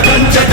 ప్రపంచ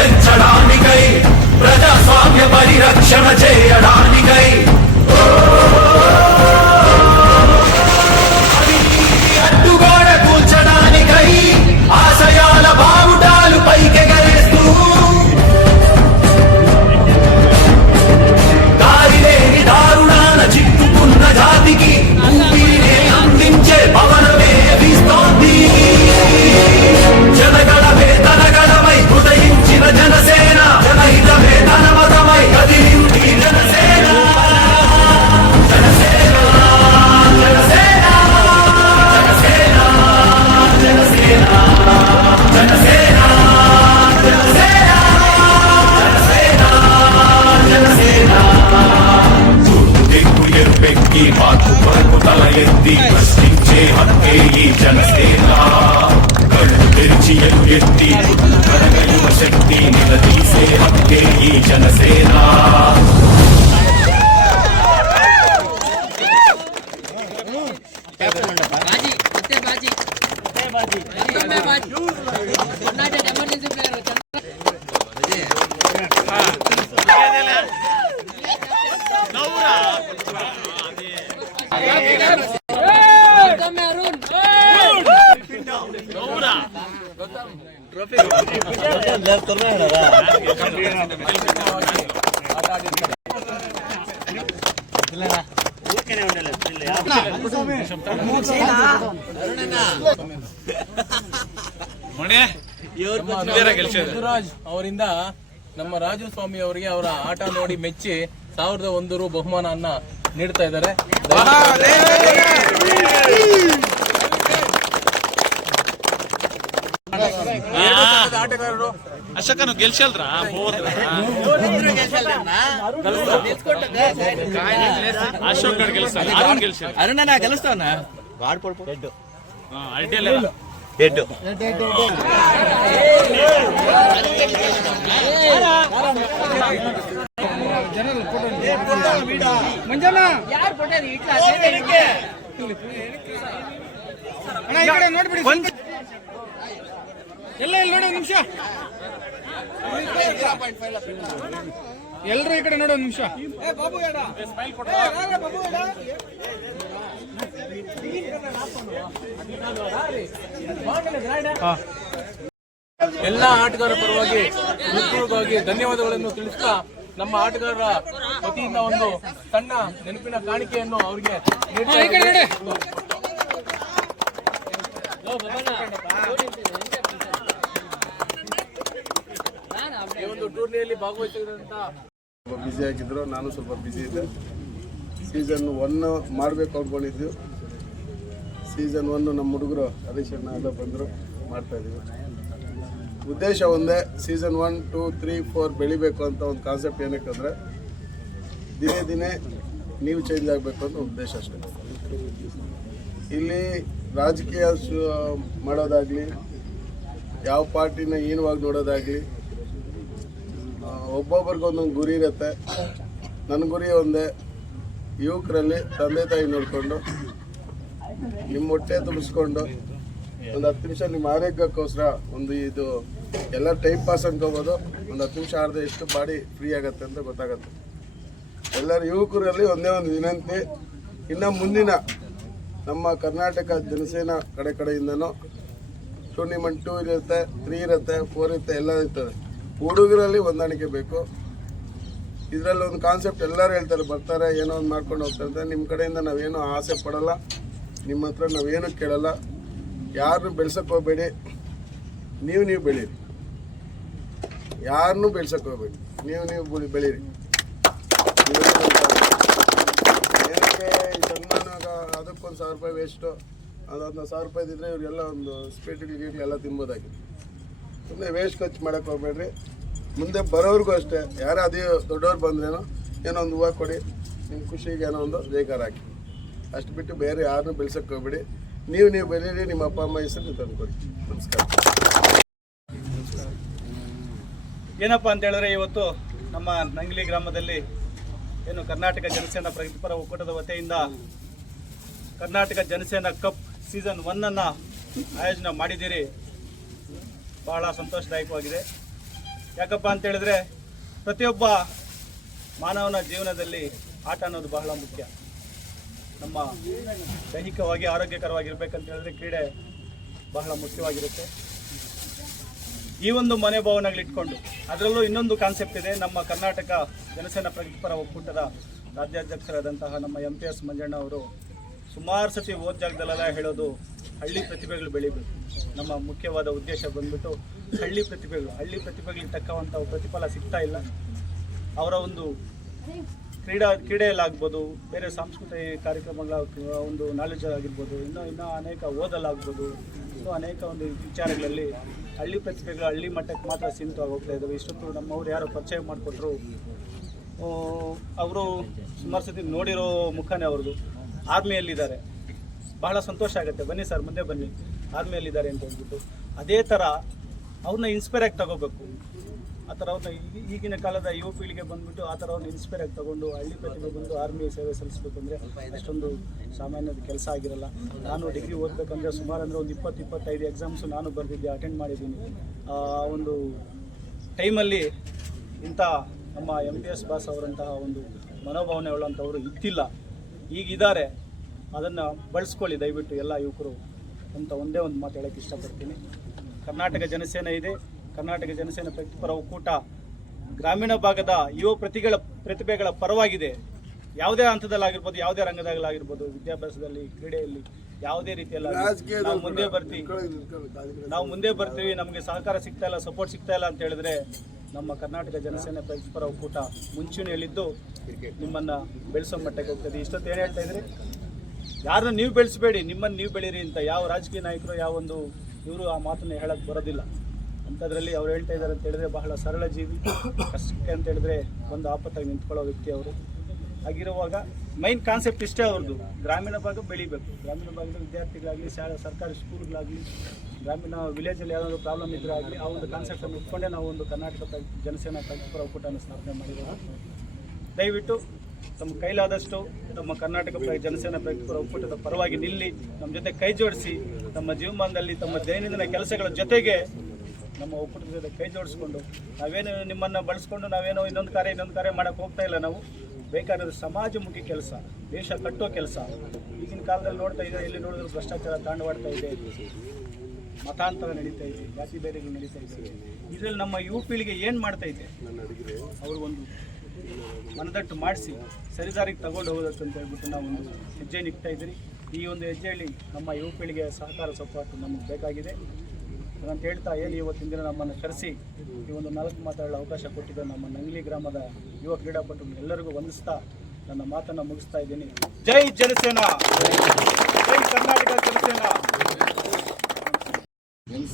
ಬೆಂಕಿ ಮಾತು ಬರುವು ತಲೆಯೆತ್ತಿ ಪ್ರಶ್ನಿಂಚೆ ಹತ್ತೆ ಈ ಜನಸೇನ ಕಣ್ಣು ತಿರುಚಿಯನ್ನು ಎತ್ತಿ ಕರಗಯುವ ಶಕ್ತಿ ನಿಗದಿಸೆ ಹತ್ತೆ ಈ ಜನಸೇನಾ ಬಾಜಿ ಮತ್ತೆ ಬಾಜಿ ಮತ್ತೆ ಬಾಜಿ ಮತ್ತೊಮ್ಮೆ ಬಾಜಿ ಅವರಿಂದ ನಮ್ಮ ರಾಜು ಸ್ವಾಮಿ ಅವರಿಗೆ ಅವರ ಆಟ ನೋಡಿ ಮೆಚ್ಚಿ ಸಾವಿರದ ಒಂದು ರು ಬಹುಮಾನವನ್ನ ನೀಡ್ತಾ ಇದ್ದಾರೆ. ಆಟಗಾರರು? ಅಶಕನು ಗೆಲ್ಸಲ್ರ ಅಶೋಕ್ ಗೆಲ್ಸಲ್ಲ ಗೆಲ್ಸ್ತಾವನ? ನೋಡ್ಬಿಡಿ. ಎಲ್ಲ ಇಲ್ಲಿ ನೋಡಿ ನಿಮಿಷ. ಎಲ್ರು ಈ ಕಡೆ ನೋಡಿ ಒಂದು ನಿಮಿಷ. ಎಲ್ಲ ಆಟಗಾರರ ಪರವಾಗಿ ಹೃತ್ಪೂರ್ವಕವಾಗಿ ಧನ್ಯವಾದಗಳನ್ನು ತಿಳಿಸ್ತಾ ನಮ್ಮ ಆಟಗಾರರ ವತಿಯಿಂದ ಒಂದು ಸಣ್ಣ ನೆನಪಿನ ಕಾಣಿಕೆಯನ್ನು ಅವರಿಗೆ ನೀಡ್ತಾ ಈ ಒಂದು ಟೂರ್ನಿಯಲ್ಲಿ ಬ್ಯುಸಿ ಆಗಿದ್ರು, ನಾನು ಸ್ವಲ್ಪ ಬ್ಯುಸಿ ಇದ್ದೆ. ಸೀಸನ್ ಒನ್ ಮಾಡಬೇಕು ಅಂದ್ಕೊಂಡಿದ್ದು ಸೀಸನ್ ಒನ್ ನಮ್ಮ ಹುಡುಗರು ಹರೀಶ್ ಅಣ್ಣ ಎಲ್ಲ ಬಂದರು, ಮಾಡ್ತಾ ಇದೀವಿ ಉದ್ದೇಶ ಒಂದೇ season one two three four ಬೆಳಿಬೇಕು ಅಂತ ಒಂದು ಕಾನ್ಸೆಪ್ಟ್ ಏನಕ್ಕೆ ದಿನೇ ದಿನೇ ನೀವು ಚೇಂಜ್ ಆಗಬೇಕು ಅಂತ ಉದ್ದೇಶ ಅಷ್ಟೇ. ಇಲ್ಲಿ ರಾಜಕೀಯ ಮಾಡೋದಾಗಲಿ, ಯಾವ ಪಾರ್ಟಿನ ಏನವಾಗಿ ನೋಡೋದಾಗಲಿ ಆ, ಒಬ್ಬೊಬ್ರಿಗೆ ಒಂದೊಂದು ಗುರಿ ಇರುತ್ತೆ. ನನ್ನ ಗುರಿ ಒಂದೇ. ಯುವಕರಲ್ಲಿ ತಂದೆ ತಾಯಿ ನೋಡಿಕೊಂಡು ನಿಮ್ಮ ಹೊಟ್ಟೆ ತುಂಬಿಸ್ಕೊಂಡು ಒಂದು ಹತ್ತು ನಿಮಿಷ ನಿಮ್ಮ ಆರೋಗ್ಯಕ್ಕೋಸ್ಕರ ಒಂದು ಇದು ಎಲ್ಲ ಟೈಮ್ ಪಾಸ್ ಅನ್ಕೋಬೋದು. ಒಂದು ಹತ್ತು ನಿಮಿಷ ಆಡದೆ ಎಷ್ಟು ಬಾಡಿ ಫ್ರೀ ಆಗುತ್ತೆ ಅಂತ ಗೊತ್ತಾಗುತ್ತೆ. ಎಲ್ಲರ ಯುವಕರಲ್ಲಿ ಒಂದೇ ಒಂದು ವಿನಂತಿ. ಇನ್ನು ಮುಂದಿನ ನಮ್ಮ ಕರ್ನಾಟಕ ಜನಸೇನಾ ಕಡೆ ಕಡೆಯಿಂದನೂ ಟೂರ್ನಿಮೆಂಟ್ ಟೂ ಇರುತ್ತೆ ತ್ರೀ ಇರುತ್ತೆ ಫೋರ್ ಇರುತ್ತೆ ಎಲ್ಲ ಇರ್ತದೆ. ಹುಡುಗರಲ್ಲಿ ಹೊಂದಾಣಿಕೆ ಬೇಕು. ಇದರಲ್ಲಿ ಒಂದು ಕಾನ್ಸೆಪ್ಟ್ ಎಲ್ಲರೂ ಹೇಳ್ತಾರೆ, ಬರ್ತಾರೆ, ಏನೋ ಒಂದು ಮಾಡ್ಕೊಂಡು ಹೋಗ್ತಾರೆ ನಿಮ್ಮ ಕಡೆಯಿಂದ ನಾವೇನು ಆಸೆ ಪಡಲ್ಲ, ನಿಮ್ಮ ಹತ್ರ ನಾವೇನು ಕೇಳಲ್ಲ. ಯಾರನ್ನು ಬೆಳ್ಸಕ್ಕೆ ಹೋಗ್ಬೇಡಿ. ನೀವು ನೀವು ಬೆಳೀರಿ. ಯಾರನ್ನೂ ಬೆಳ್ಸಕ್ಕೆ ಹೋಗ್ಬೇಡಿ. ನೀವು ನೀವು ಬೆಳಿ- ಬೆಳೀರಿ. ಅದಕ್ಕೊಂದು ಸಾವಿರ ರೂಪಾಯಿ ವೇಸ್ಟು ಅದಾದ ಸಾವಿರ ರೂಪಾಯಿ ಇದ್ದರೆ ಇವರಿಗೆಲ್ಲ ಒಂದು ಸ್ಪೀಡ್ ಗೀಟ್ಲು ಎಲ್ಲ ತಿನ್ಬೋದಾಗಿತ್ತು. ಸುಮ್ಮನೆ ವೇಸ್ಟ್ ಖರ್ಚು ಮಾಡಕ್ಕೆ ಹೋಗ್ಬೇಡ್ರಿ. ಮುಂದೆ ಬರೋರಿಗೂ ಅಷ್ಟೇ, ಯಾರು ಅದೇ ದೊಡ್ಡವ್ರು ಬಂದ್ರೇನೋ ಏನೋ ಒಂದು ಹೂವು ಕೊಡಿ ನಿಮ್ಮ ಖುಷಿಗೆ ಏನೋ ಒಂದು ಬೇಕಾರ ಹಾಕಿ. ಅಷ್ಟು ಬಿಟ್ಟು ಬೇರೆ ಯಾರನ್ನೂ ಬೆಳ್ಸೋಕೆ ಹೋಗ್ಬೇಡಿ. ನೀವು ನೀವು ಬೆಳೀರಿ, ನಿಮ್ಮ ಅಪ್ಪ, ಅಮ್ಮ ಹೆಸರು ತಂದುಕೊಡಿ. ನಮಸ್ಕಾರ. ಏನಪ್ಪ ಅಂತ ಹೇಳಿದ್ರೆ ಇವತ್ತು ನಮ್ಮ ನಂಗ್ಲಿ ಗ್ರಾಮದಲ್ಲಿ ಏನು ಕರ್ನಾಟಕ ಜನಸೇನಾ ಪ್ರಗತಿಪರ ಒಕ್ಕೂಟದ ವತಿಯಿಂದ ಕರ್ನಾಟಕ ಜನಸೇನಾ ಕಪ್ ಸೀಸನ್ ಒನ್ನನ್ನು ಆಯೋಜನೆ ಮಾಡಿದ್ದೀರಿ. ಬಹಳ ಸಂತೋಷದಾಯಕವಾಗಿದೆ. ಯಾಕಪ್ಪ ಅಂತೇಳಿದ್ರೆ ಪ್ರತಿಯೊಬ್ಬ ಮಾನವನ ಜೀವನದಲ್ಲಿ ಆಟ ಅನ್ನೋದು ಬಹಳ ಮುಖ್ಯ. ನಮ್ಮ ದೈಹಿಕವಾಗಿ, ಆರೋಗ್ಯಕರವಾಗಿರ್ಬೇಕಂತ ಹೇಳಿದ್ರೆ ಕ್ರೀಡೆ ಬಹಳ ಮುಖ್ಯವಾಗಿರುತ್ತೆ. ಈ ಒಂದು ಮನೆ ಭವನಗಳಿಟ್ಕೊಂಡು ಅದರಲ್ಲೂ ಇನ್ನೊಂದು ಕಾನ್ಸೆಪ್ಟ್ ಇದೆ, ನಮ್ಮ ಕರ್ನಾಟಕ ಜನಸೇನಾ ಪ್ರಗತಿಪರ ಒಕ್ಕೂಟದ ರಾಜ್ಯಾಧ್ಯಕ್ಷರಾದಂತಹ ನಮ್ಮ ಎಂ ಪಿ ಎಸ್ ಮಂಜಣ್ಣ ಅವರು ಸುಮಾರು ಸತಿ ಓದ್ ಜಾಗದಲ್ಲೆಲ್ಲ ಹೇಳೋದು ಹಳ್ಳಿ ಪ್ರತಿಭೆಗಳು ಬೆಳಿಬೇಕು. ನಮ್ಮ ಮುಖ್ಯವಾದ ಉದ್ದೇಶ ಬಂದ್ಬಿಟ್ಟು ಹಳ್ಳಿ ಪ್ರತಿಭೆಗಳು, ಹಳ್ಳಿ ಪ್ರತಿಭೆಗಳಿಗೆ ತಕ್ಕವಂಥ ಪ್ರತಿಫಲ ಸಿಗ್ತಾ ಇಲ್ಲ. ಅವರ ಒಂದು ಕ್ರೀಡಾ, ಕ್ರೀಡೆಯಲ್ಲಾಗ್ಬೋದು, ಬೇರೆ ಸಾಂಸ್ಕೃತಿಕ ಕಾರ್ಯಕ್ರಮಗಳ ಒಂದು ನಾಲೆಜ್ ಆಗಿರ್ಬೋದು, ಇನ್ನೂ ಇನ್ನೂ ಅನೇಕ ಓದಲಾಗ್ಬೋದು ಇನ್ನೂ ಅನೇಕ ಒಂದು ವಿಚಾರಗಳಲ್ಲಿ ಹಳ್ಳಿ ಪ್ರತಿಭೆಗಳು ಹಳ್ಳಿ ಮಟ್ಟಕ್ಕೆ ಮಾತ್ರ ಸೀಮಿತವಾಗಿ ಹೋಗ್ತಾ ಇದ್ದಾವೆ ಇಷ್ಟೊತ್ತು ನಮ್ಮವ್ರು ಯಾರೋ ಪರಿಚಯ ಮಾಡಿಕೊಟ್ರು. ಅವರು ಸುಮಾರು ಸತಿ ನೋಡಿರೋ ಮುಖನೇ ಅವ್ರದ್ದು. ಆರ್ಮಿಯಲ್ಲಿದ್ದಾರೆ. ಬಹಳ ಸಂತೋಷ ಆಗುತ್ತೆ. ಬನ್ನಿ ಸರ್, ಮುಂದೆ ಬನ್ನಿ. ಆರ್ಮಿಯಲ್ಲಿದ್ದಾರೆ ಅಂತ ಹೇಳ್ಬಿಟ್ಟು. ಅದೇ ಥರ ಅವ್ರನ್ನ ಇನ್ಸ್ಪೈರ್ ಆಗಿ ತಗೋಬೇಕು. ಆ ಥರ ಅವ್ರನ್ನ ಈಗಿನ ಕಾಲದ ಯುವ ಪೀಳಿಗೆ ಬಂದ್ಬಿಟ್ಟು ಆ ಥರ ಅವ್ರನ್ನ ಇನ್ಸ್ಪೈರ್ ಆಗಿ ತಗೊಂಡು ಹಳ್ಳಿ ಪ್ರತಿಭೆ ಬಂದು ಆರ್ಮಿ ಸೇವೆ ಸಲ್ಲಿಸಬೇಕು ಅಂದರೆ ಅಷ್ಟೊಂದು ಸಾಮಾನ್ಯದ ಕೆಲಸ ಆಗಿರಲ್ಲ. ನಾನು ಡಿಗ್ರಿ ಓದಬೇಕಂದ್ರೆ ಸುಮಾರು ಅಂದರೆ ಒಂದು ಇಪ್ಪತ್ತು, ಇಪ್ಪತ್ತೈದು ಎಕ್ಸಾಮ್ಸು ನಾನು ಬರೆದಿದ್ದೆ ಅಟೆಂಡ್ ಮಾಡಿದ್ದೀನಿ. ಆ ಒಂದು ಟೈಮಲ್ಲಿ ಇಂಥ ನಮ್ಮ ಎಂ ಪಿ ಎಸ್ ಬಾಸ್ ಅವರಂತಹ ಒಂದು ಮನೋಭಾವನೆ ಉಳ್ಳಂಥವ್ರು ಇದ್ದಿಲ್ಲ. ಈಗಿದ್ದಾರೆ ಅದನ್ನು ಬಳಸ್ಕೊಳ್ಳಿ ದಯವಿಟ್ಟು ಎಲ್ಲ ಯುವಕರು ಅಂತ ಒಂದೇ ಒಂದು ಮಾತು ಹೇಳೋಕ್ಕೆ ಇಷ್ಟಪಡ್ತೀನಿ. ಕರ್ನಾಟಕ ಜನಸೇನೆ ಇದೆ. ಕರ್ನಾಟಕ ಜನಸೇನೆ ಪ್ರತಿಪರ ಒಕ್ಕೂಟ ಗ್ರಾಮೀಣ ಭಾಗದ ಯುವ ಪ್ರತಿಗಳ ಪ್ರತಿಭೆಗಳ ಪರವಾಗಿದೆ. ಯಾವುದೇ ಹಂತದಲ್ಲಾಗಿರ್ಬೋದು ಯಾವುದೇ ರಂಗದಲ್ಲಾಗಿರ್ಬೋದು ವಿದ್ಯಾಭ್ಯಾಸದಲ್ಲಿ ಕ್ರೀಡೆಯಲ್ಲಿ ಯಾವುದೇ ರೀತಿಯಲ್ಲ ನಾವು ಮುಂದೆ ಬರ್ತೀವಿ. ನಾವು ಮುಂದೆ ಬರ್ತೀವಿ. ನಮಗೆ ಸಹಕಾರ ಸಿಗ್ತಾ ಇಲ್ಲ ಸಪೋರ್ಟ್ ಸಿಗ್ತಾ ಇಲ್ಲ ಅಂತ ಹೇಳಿದ್ರೆ ನಮ್ಮ ಕರ್ನಾಟಕ ಜನಸೇನೆ ಪರಸ್ಪರ ಒಕ್ಕೂಟ ಮುಂಚೂಣಿಯಲ್ಲಿದ್ದು ನಿಮ್ಮನ್ನ ಬೆಳೆಸೋ ಮಟ್ಟಕ್ಕೆ ಹೋಗ್ತದೆ. ಇಷ್ಟೊತ್ತು ಏನು ಹೇಳ್ತಾ ಇದ್ರಿ? ಯಾರನ್ನ ನೀವು ಬೆಳೆಸಬೇಡಿ, ನಿಮ್ಮನ್ನು ನೀವು ಬೆಳೀರಿ ಅಂತ ಯಾವ ರಾಜಕೀಯ ನಾಯಕರು, ಯಾವ ಒಂದು ಇವರು ಆ ಮಾತನ್ನ ಹೇಳಕ್ ಬರೋದಿಲ್ಲ. ಅಂಥದ್ರಲ್ಲಿ ಅವ್ರು ಹೇಳ್ತಾ ಇದ್ದಾರೆ ಅಂತ ಹೇಳಿದ್ರೆ ಬಹಳ ಸರಳ ಜೀವಿ. ಕಷ್ಟಕ್ಕೆ ಅಂತ ಹೇಳಿದ್ರೆ ಒಂದು ಆಪತ್ತಾಗಿ ನಿಂತ್ಕೊಳ್ಳೋ ವ್ಯಕ್ತಿ ಅವರು. ಆಗಿರುವಾಗ ಮೈನ್ ಕಾನ್ಸೆಪ್ಟ್ ಇಷ್ಟೇ ಅವ್ರದ್ದು ಗ್ರಾಮೀಣ ಭಾಗ ಬೆಳಿಬೇಕು. ಗ್ರಾಮೀಣ ಭಾಗದ ವಿದ್ಯಾರ್ಥಿಗಳಾಗಲಿ, ಶಾಲಾ, ಸರ್ಕಾರಿ ಸ್ಕೂಲ್ಗಳಾಗಲಿ ಗ್ರಾಮೀಣ ವಿಲೇಜಲ್ಲಿ ಯಾವುದಾದ್ರು ಪ್ರಾಬ್ಲಮ್ ಇದ್ರೆ ಆಗಲಿ, ಆ ಒಂದು ಕಾನ್ಸೆಪ್ಟನ್ನು ಇಟ್ಕೊಂಡೇ ನಾವು ಒಂದು ಕರ್ನಾಟಕ ಜನಸೇನಾ ಪರ ಒಕ್ಕೂಟವನ್ನು ಸ್ಥಾಪನೆ ಮಾಡಿರೋದು. ದಯವಿಟ್ಟು ತಮ್ಮ ಕೈಲಾದಷ್ಟು ನಮ್ಮ ಕರ್ನಾಟಕ ಜನಸೇನಾ ಪ್ರಯುಕ್ತರ ಒಕ್ಕೂಟದ ಪರವಾಗಿ ನಿಲ್ಲಿ, ನಮ್ಮ ಜೊತೆ ಕೈ ಜೋಡಿಸಿ, ತಮ್ಮ ಜೀವಮಾನದಲ್ಲಿ, ತಮ್ಮ ದೈನಂದಿನ ಕೆಲಸಗಳ ಜೊತೆಗೆ ನಮ್ಮ ಒಕ್ಕೂಟದ ಜೊತೆ ಕೈ ಜೋಡಿಸ್ಕೊಂಡು, ನಾವೇನು ನಿಮ್ಮನ್ನು ಬಳಸ್ಕೊಂಡು ನಾವೇನೋ ಇನ್ನೊಂದು ಕಾರ್ಯ ಇನ್ನೊಂದು ಕಾರ್ಯ ಮಾಡೋಕ್ಕೆ ಹೋಗ್ತಾ ಇಲ್ಲ ನಾವು. ಬೇಕಾದ್ರೆ ಸಮಾಜಮುಖಿ ಕೆಲಸ, ದೇಶ ಕಟ್ಟೋ ಕೆಲಸ. ಈಗಿನ ಕಾಲದಲ್ಲಿ ನೋಡ್ತಾ ಇದ್ದಾರೆ, ಇಲ್ಲಿ ನೋಡಿದ್ರೆ ಭ್ರಷ್ಟಾಚಾರ, ತಾಂಡವಾಡ್ತಾ ಇದೆ. ಮತಾಂತರ ನಡೀತಾ ಇದೆ, ಜಾತಿ ಬೇರೆಗಳು ನಡೀತಾ ಇದೆ. ಇದರಲ್ಲಿ ನಮ್ಮ ಯುವ ಪೀಳಿಗೆ ಏನು ಮಾಡ್ತಾ ಇದೆ? ಅವರು ಒಂದು ಮನದಟ್ಟು ಮಾಡಿಸಿ, ಸರಿದಾರಿಗೆ ತಗೊಂಡು ಹೋಗೋದಕ್ಕೆ ಅಂತ ಹೇಳ್ಬಿಟ್ಟು ನಾವು ಒಂದು ಹೆಜ್ಜೆ ನಿಗ್ತಾ ಇದ್ದೀರಿ. ಈ ಒಂದು ಹೆಜ್ಜೆಯಲ್ಲಿ ನಮ್ಮ ಯುವ ಪೀಳಿಗೆ ಸಹಕಾರ, ಸಪೋರ್ಟ್ ನಮಗೆ ಬೇಕಾಗಿದೆ. ಅಂತ ಹೇಳ್ತಾ ಏನು, ಇವತ್ತಿನ ದಿನ ನಮ್ಮನ್ನು ಕರೆಸಿ, ಈ ಒಂದು ನಾಲ್ಕು ಮಾತಾಡಲು ಅವಕಾಶ ಕೊಟ್ಟಿದ್ದ ನಮ್ಮ ನಂಗ್ಲಿ ಗ್ರಾಮದ ಯುವ ಕ್ರೀಡಾಪಟು ಎಲ್ಲರಿಗೂ ವಂದಿಸ್ತಾ ನನ್ನ ಮಾತನ್ನು ಮುಗಿಸ್ತಾ ಇದ್ದೀನಿ. ಜೈ ಜನಸೇನಾ! ಜೈ Karnataka Janasena!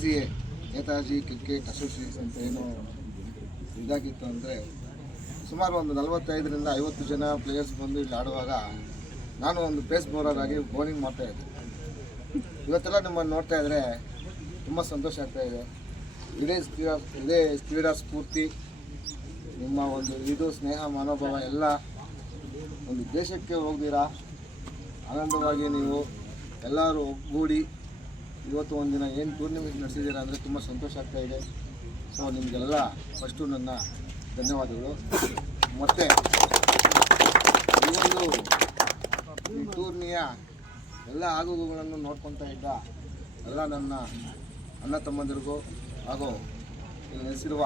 C A Netaji cricket association ಅಂತ ಏನು ಇದಾಗಿತ್ತು ಅಂದರೆ ಸುಮಾರು ಒಂದು ನಲವತ್ತೈದರಿಂದ ಐವತ್ತು ಜನ ಪ್ಲೇಯರ್ಸ್ ಬಂದು ಇಲ್ಲಿ ಆಡುವಾಗ ನಾನು ಒಂದು ಪೇಸ್ ಬೌಲರ್ ಆಗಿ ಬೌಲಿಂಗ್ ಮಾಡ್ತಾ ಇದ್ದೆ. ಇವತ್ತೆಲ್ಲ ನಿಮ್ಮನ್ನು ನೋಡ್ತಾ ಇದ್ದರೆ ತುಂಬ ಸಂತೋಷ ಆಗ್ತಾ ಇದೆ. ಇದೇ ಕ್ರೀಡಾ ಇದೇ ಕ್ರೀಡಾ ಸ್ಫೂರ್ತಿ, ನಿಮ್ಮ ಒಂದು ಇದು ಸ್ನೇಹ, ಮನೋಭಾವ ಎಲ್ಲ ಒಂದು ದೇಶಕ್ಕೆ ಹೋಗ್ದಿರಾ ಆನಂದವಾಗಿ ನೀವು ಎಲ್ಲರೂ ಒಗ್ಗೂಡಿ ಇವತ್ತು ಒಂದಿನ ಏನು ಟೂರ್ನಿಮೆಂಟ್ ನಡೆಸಿದ್ದೀರಾ ಅಂದರೆ ತುಂಬ ಸಂತೋಷ ಆಗ್ತಾ ಇದೆ. ಸೊ ನಿಮಗೆಲ್ಲ ಫಸ್ಟು ನನ್ನ ಧನ್ಯವಾದಗಳು. ಮತ್ತು ಈ ಒಂದು ಟೂರ್ನಿಯ ಎಲ್ಲ ಆಗುಗಳನ್ನು ನೋಡ್ಕೊತಾ ಇದ್ದ ಎಲ್ಲ ನನ್ನ ಅಣ್ಣ ತಮ್ಮಂದಿರಿಗೂ ಹಾಗೂ ಇಲ್ಲಿ ನೆಲೆಸಿರುವ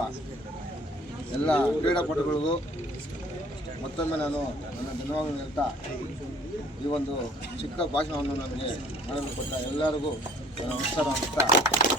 ಎಲ್ಲ ಕ್ರೀಡಾಪಟುಗಳಿಗೂ ಮತ್ತೊಮ್ಮೆ ನಾನು ನನ್ನ ಧನ್ಯವಾದ ಹೇಳ್ತಾ ಈ ಒಂದು ಚಿಕ್ಕ ಭಾಷಣವನ್ನು ನಮಗೆ ಮಾಡಲು ಕೊಟ್ಟ ಎಲ್ಲರಿಗೂ ನಮಸ್ಕಾರ ಅಂತ